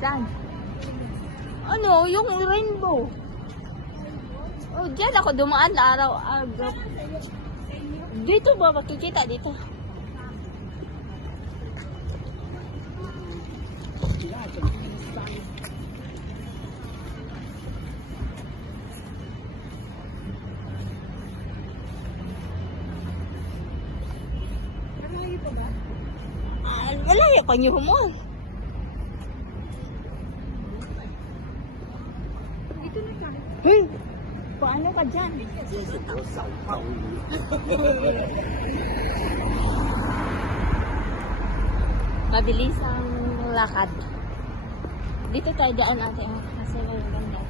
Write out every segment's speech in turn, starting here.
Saan? Ano? Yung rainbow. Oh, dyan ako dumaan araw-araw. Dito ba? Makikita dito. Wala yung panyo mo. Dito na tayo. Hey, paano ka dyan? Mabilis ang lakad. Dito tayo daan natin kasi walang ganda.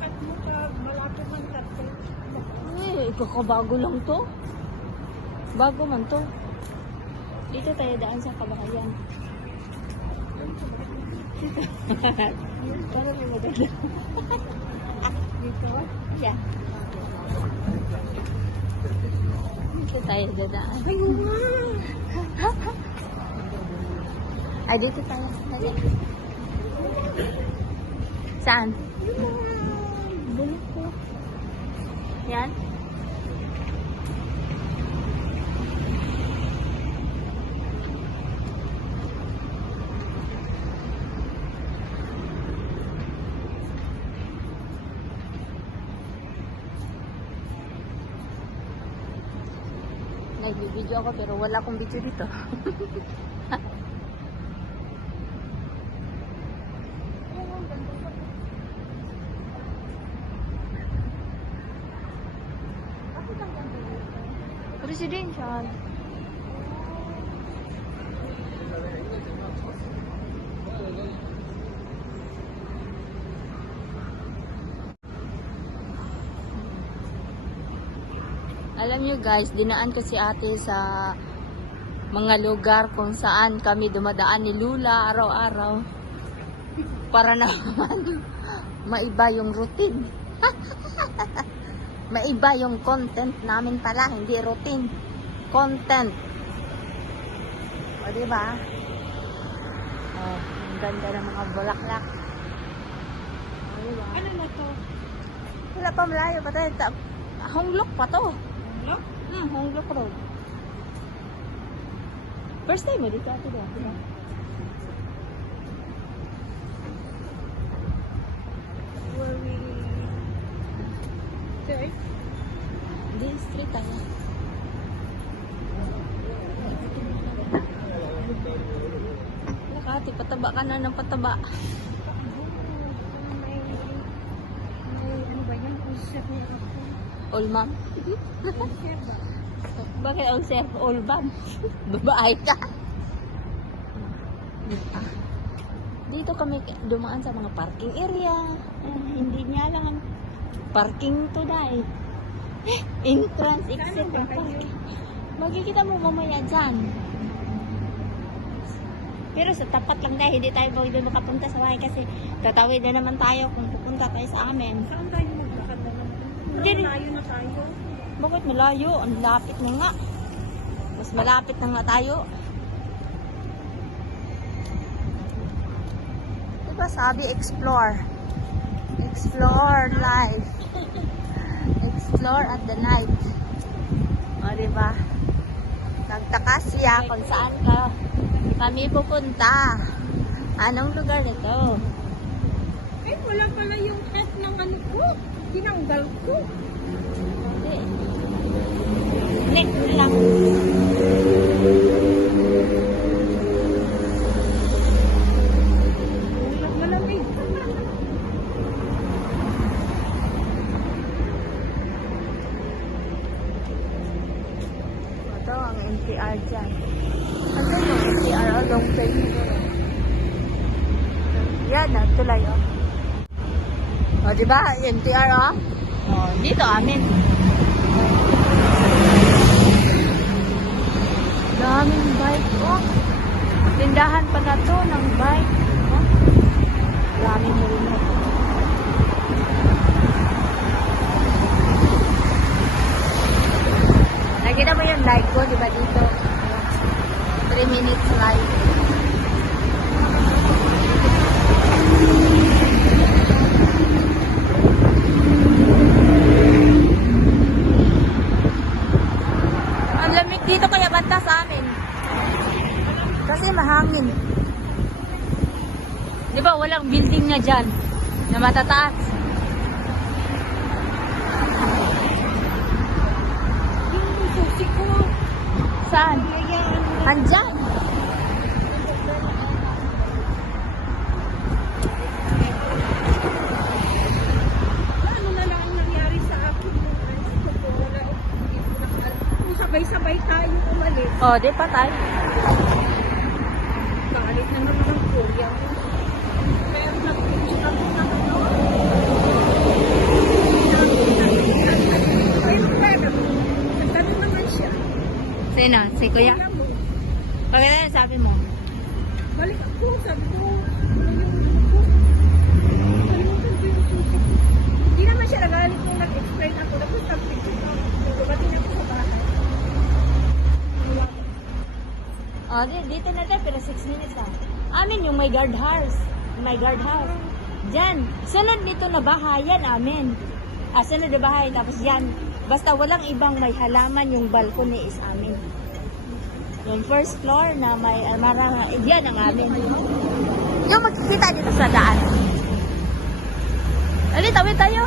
Cut mo ka, malapit man cut. Uy, kakabago lang to. Bago man to. Dito tayo daan sa kabahayan. Para may maganda. Dito? Yeah. Dito tayo dadaan. Ay, Ay, dito tayo. Saan? Yan? Nagbibideo ako pero wala akong video dito. Residential. Alam nyo guys, dinaan ko si ate sa mga lugar kung saan kami dumadaan ni Lula araw-araw para naman maiba yung routine. Maiba yung content namin pala, hindi routine. Content. O diba? Oh, ang ganda ng mga bulaklak. O diba? ano na to? Wala pa malayo pa tayo. Honglok pa to. Ano? Honglok Road. First time mo dito ate ba? Were we... Sorry? Hindi, street tayo. Wala ka ate, pataba ka na ng pataba. May ano ba yan? Usap niya ako. All ma'am? Usap ba? Bakit all sir? All ma'am? Babae ka? Dito kami dumaan sa mga parking area. Hindi niya lang parking to dahil. Entrance, exit ng parking. Makikita mo mamaya dyan. Pero sa tapat lang dahil hindi tayo makapunta sa bahay kasi tatawid na naman tayo kung pupunta tayo sa amin. Saan tayo maglakad na naman? Malayo na tayo. Bakit malayo? Ang lapit na nga. Mas malapit na nga tayo. Diba sabi explore? Explore life. Explore at the night. O diba? Nagtaka siya kung saan kami pupunta. Anong lugar nito? Eh, wala pala yung head ng ano ko. Tinanggal ko. Hindi. Neck lang. Malamig. Ito ang NTR dyan. Ano yung NTR? Long time siguro. Yan na, tulay o. O, diba? NTR o. O, dito amin. Daming bike o. Tindahan pa na to ng bike. O. Daming helmet. kabilang building na dyan. Na matataas. Yung susi ko. Saan? Yayaan mo. Andyan. Ano na lang ang nangyari sa akin yung ayos ko po. Wala, hindi ko nakaalam. Kung sabay-sabay tayo umalis. Oh, di pa tayo. Galit na naman ang kuya ko. Kaya nag-picture ako na ano. Ayun, pero, nagtanong naman siya. Sino? Si Kuya? Alam mo, Pagkala na sabi mo. balik ako, sabi ko, ano yung ano ko? Kalimutan ko yung susi ko. Hindi naman siya nagalit nung nag-explain ako. Tapos nag-picture ako. Nung dumating ako sa bahay. Wala. Oh, dito na tayo, pero 6 minutes lang. Amin yung may guardhouse. May guardhouse. Diyan. Sunod dito na bahay, yan amin. Sunod na bahay, tapos yan. Basta walang ibang may halaman, yung balcony is amin. Yung first floor na may marang, yan ang amin. Yung makikita dito sa daan. Ali, tawid tayo.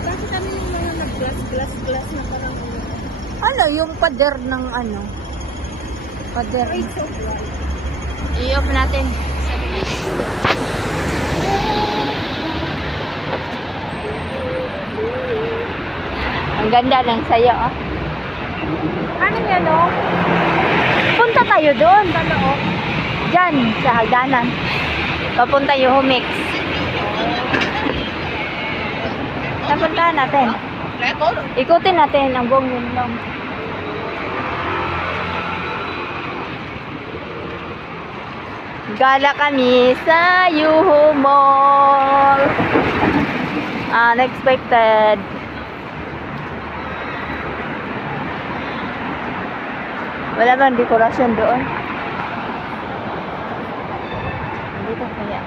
Bakit kami yung mga nag-glass na parang Ano, yung pader ng ano? Pader. ay so bright. I-off natin. Ang ganda ng sayo, ah. Ano yan, no? Punta tayo doon. Diyan, sa hagdanan. Papunta yung Humix. Napuntahan natin. Ikutin natin ang buong Yunlong. Gala kami sa Yuhu Mall. Unexpected. Wala bang dekorasyon doon? Dito kaya.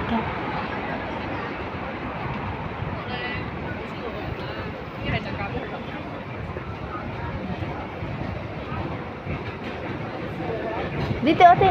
Dito, ate.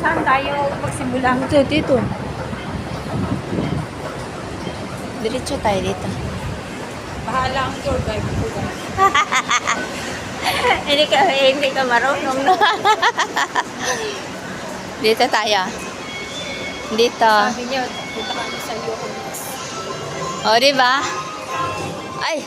Saan tayo magsimula? Dito. Diretso tayo dito. Bahala ang tour guide ko. Hindi ka marunong, no? Dito tayo. Dito. Sabi niya, punta kami sa Yuhu. O, diba? Ay!